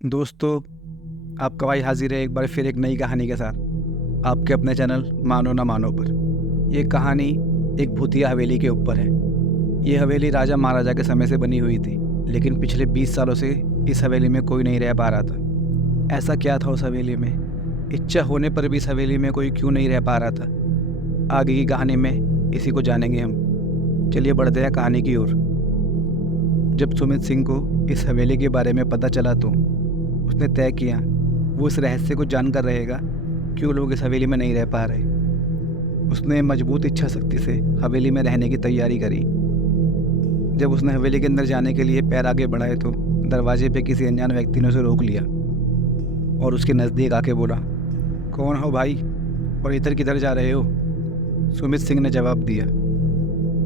दोस्तों, आपका भाई हाजिर है एक बार फिर एक नई कहानी के साथ आपके अपने चैनल मानो ना मानो पर। ये कहानी एक भूतिया हवेली के ऊपर है। ये हवेली राजा महाराजा के समय से बनी हुई थी, लेकिन पिछले 20 सालों से इस हवेली में कोई नहीं रह पा रहा था। ऐसा क्या था उस हवेली में? इच्छा होने पर भी इस हवेली में कोई क्यों नहीं रह पा रहा था? आगे की कहानी में इसी को जानेंगे हम। चलिए बढ़ते हैं कहानी की ओर। जब सुमित सिंह को इस हवेली के बारे में पता चला तो उसने तय किया वो इस रहस्य को जानकर रहेगा क्यों लोग इस हवेली में नहीं रह पा रहे। उसने मजबूत इच्छा शक्ति से हवेली में रहने की तैयारी करी। जब उसने हवेली के अंदर जाने के लिए पैर आगे बढ़ाए तो दरवाजे पे किसी अनजान व्यक्ति ने उसे रोक लिया और उसके नज़दीक आके बोला, कौन हो भाई और इधर किधर जा रहे हो? सुमित सिंह ने जवाब दिया,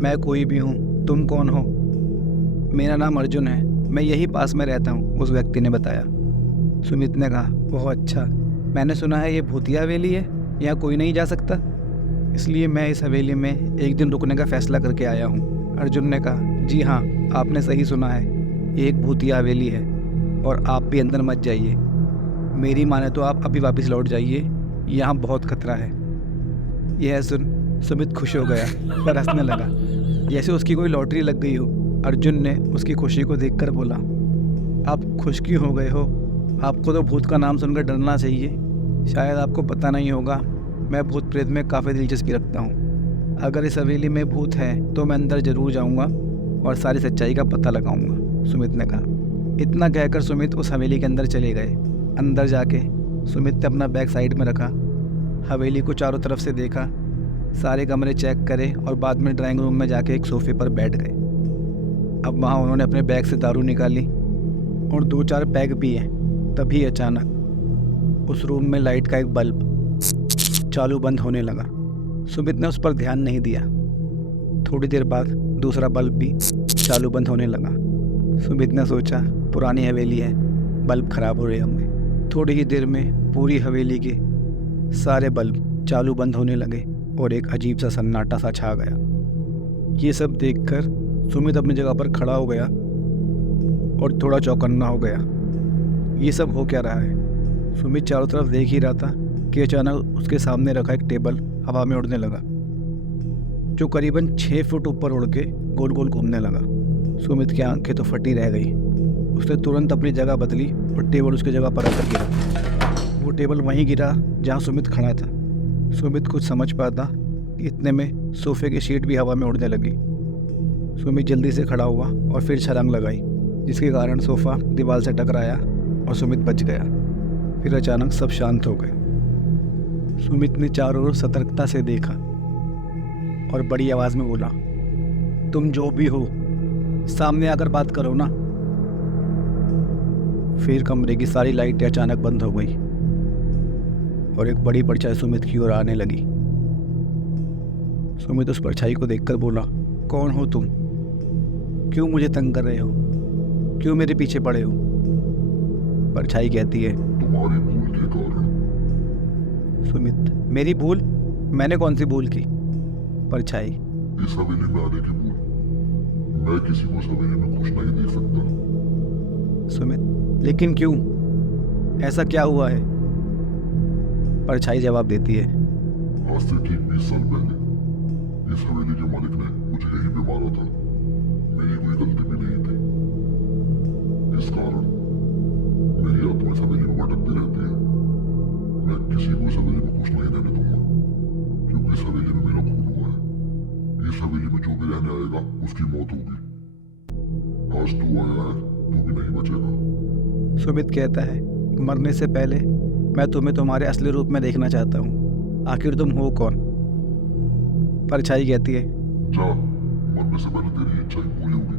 मैं कोई भी हूँ, तुम कौन हो? मेरा नाम अर्जुन है, मैं यही पास में रहता हूँ, उस व्यक्ति ने बताया। सुमित ने कहा, बहुत अच्छा, मैंने सुना है ये भूतिया हवेली है, यहाँ कोई नहीं जा सकता, इसलिए मैं इस हवेली में एक दिन रुकने का फैसला करके आया हूँ। अर्जुन ने कहा, जी हाँ, आपने सही सुना है, ये एक भूतिया हवेली है और आप भी अंदर मत जाइए। मेरी माने तो आप अभी वापस लौट जाइए, यहाँ बहुत खतरा है। यह सुन सुमित खुश हो गया पर हंसने लगा, जैसे उसकी कोई लॉटरी लग गई हो। अर्जुन ने उसकी खुशी को देखकर बोला, आप खुश क्यों हो गए हो? आपको तो भूत का नाम सुनकर डरना चाहिए। शायद आपको पता नहीं होगा, मैं भूत प्रेत में काफ़ी दिलचस्पी रखता हूँ। अगर इस हवेली में भूत है तो मैं अंदर ज़रूर जाऊँगा और सारी सच्चाई का पता लगाऊंगा, सुमित ने कहा। इतना कहकर सुमित उस हवेली के अंदर चले गए। अंदर जाके सुमित ने अपना बैग साइड में रखा, हवेली को चारों तरफ से देखा, सारे कमरे चेक करे और बाद में ड्राइंग रूम में जाके एक सोफे पर बैठ गए। अब वहाँ उन्होंने अपने बैग से दारू निकाली और 2-4 पैग पिए। तभी अचानक उस रूम में लाइट का एक बल्ब चालू बंद होने लगा। सुमित ने उस पर ध्यान नहीं दिया। थोड़ी देर बाद दूसरा बल्ब भी चालू बंद होने लगा। सुमित ने सोचा, पुरानी हवेली है, बल्ब खराब हो रहे होंगे। थोड़ी ही देर में पूरी हवेली के सारे बल्ब चालू बंद होने लगे और एक अजीब सा सन्नाटा सा छा गया। ये सब देखकर सुमित अपनी जगह पर खड़ा हो गया और थोड़ा चौकन्ना हो गया। ये सब हो क्या रहा है? सुमित चारों तरफ देख ही रहा था कि अचानक उसके सामने रखा एक टेबल हवा में उड़ने लगा, जो करीबन 6 फुट ऊपर उड़ के गोल गोल घूमने लगा। सुमित की आंखें तो फटी रह गई। उसने तुरंत अपनी जगह बदली और टेबल उसकी जगह पर आकर गिरा। वो टेबल वहीं गिरा जहाँ सुमित खड़ा था। सुमित कुछ समझ पाता कि इतने में सोफे की शीट भी हवा में उड़ने लगी। सुमित जल्दी से खड़ा हुआ और फिर छलांग लगाई, जिसके कारण सोफ़ा दीवार से टकराया और सुमित बच गया। फिर अचानक सब शांत हो गए। सुमित ने चारों ओर सतर्कता से देखा और बड़ी आवाज़ में बोला, तुम जो भी हो सामने आकर बात करो ना। फिर कमरे की सारी लाइटें अचानक बंद हो गई और एक बड़ी परछाई सुमित की ओर आने लगी। सुमित उस परछाई को देखकर बोला, कौन हो तुम? क्यों मुझे तंग कर रहे हो? क्यों मेरे पीछे पड़े हो? परछाई कहती है, तुम्हारी भूल के कारण। सुमित, मेरी भूल? मैंने कौन सी भूल की? परछाई, इस हवेली में आने की भूल। मैं किसी को इस हवेली में खुश नहीं देख सकता। सुमित, लेकिन क्यों? ऐसा क्या हुआ है? परछाई जवाब देती है, आज से ठीक 20 साल पहले इस हवेली के मालिक ने मुझे यहीं पे मारा था। मेरी कोई गलती भी नहीं थी। इस कारण मेरी आत्मा इस हवेली में भटकती रहती है। मैं किसी को इस हवेली में खुश नहीं रहने दूंगा, क्योंकि इस हवेली में मेरा खून हुआ है। इस हवेली में जो भी रहने आएगा उसकी मौत होगी। आज तू आया है, तू भी नहीं बचेगा। सुमित कहता है, मरने से पहले मैं तुम्हें तुम्हारे असली रूप में देखना चाहता हूँ। आखिर तुम हो कौन? परछाई कहती है, जा, मरने से पहले तेरी इच्छा ही पूरी होगी।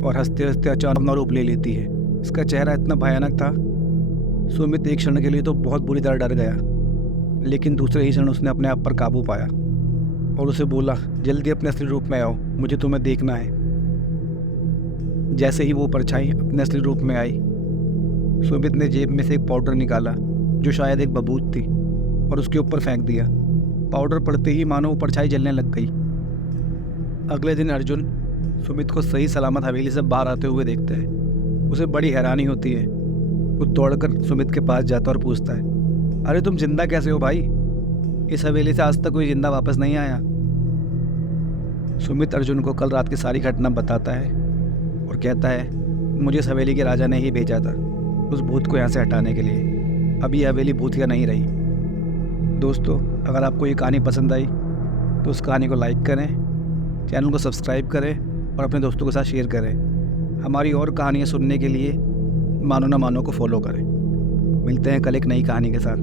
और हंसते हंसते अचानक अपना रूप ले लेती है। इसका चेहरा इतना भयानक था, सुमित एक क्षण के लिए तो बहुत बुरी तरह डर गया, लेकिन दूसरे ही क्षण उसने अपने आप पर काबू पाया और उसे बोला, जल्दी अपने असली रूप में आओ, मुझे तुम्हें देखना है। जैसे ही वो परछाई अपने असली रूप में आई, सुमित ने जेब में से एक पाउडर निकाला जो शायद एक बबूत थी और उसके ऊपर फेंक दिया। पाउडर पड़ते ही मानो वो परछाई जलने लग गई। अगले दिन अर्जुन सुमित को सही सलामत हवेली से बाहर आते हुए देखता है। उसे बड़ी हैरानी होती है। वो दौड़कर सुमित के पास जाता और पूछता है, अरे तुम जिंदा कैसे हो भाई? इस हवेली से आज तक कोई जिंदा वापस नहीं आया। सुमित अर्जुन को कल रात की सारी घटना बताता है और कहता है, मुझे इस हवेली के राजा ने ही भेजा था उस भूत को यहाँ से हटाने के लिए। अब ये हवेली भूतिया नहीं रही। दोस्तों, अगर आपको ये कहानी पसंद आई तो उस कहानी को लाइक करें, चैनल को सब्सक्राइब करें और अपने दोस्तों के साथ शेयर करें। हमारी और कहानियाँ सुनने के लिए मानो ना मानो को फॉलो करें। मिलते हैं कल एक नई कहानी के साथ।